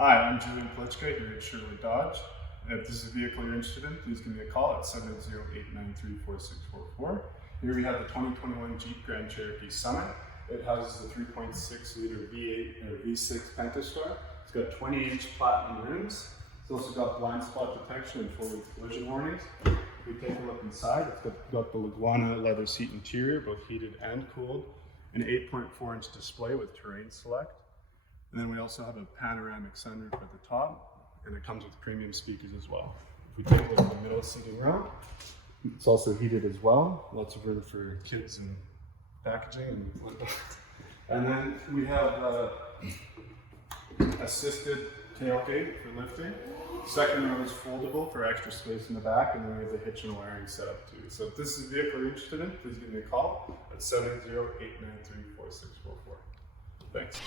Hi, I'm Julian here at Sherwood Dodge. If this is a vehicle you're interested in, please give me a call at 780-893-4644. Here we have the 2021 Jeep Grand Cherokee Summit. It houses the 3.6 liter V8 or V6 Pentastar. It's got 20-inch platinum rims. It's also got blind spot detection and forward collision warnings. If we take a look inside, it's got the Laguna leather seat interior, both heated and cooled, an 8.4-inch display with terrain select. And then we also have a panoramic sunroof at the top, and it comes with premium speakers as well. If we take a look at the middle seating row, it's also heated as well. Lots of room for kids and packaging. And then we have assisted tailgate for lifting. Second row is foldable for extra space in the back, and then we have the hitch and wiring setup too. So if this is a vehicle you're interested in, please give me a call at 780-893-4644. Thanks.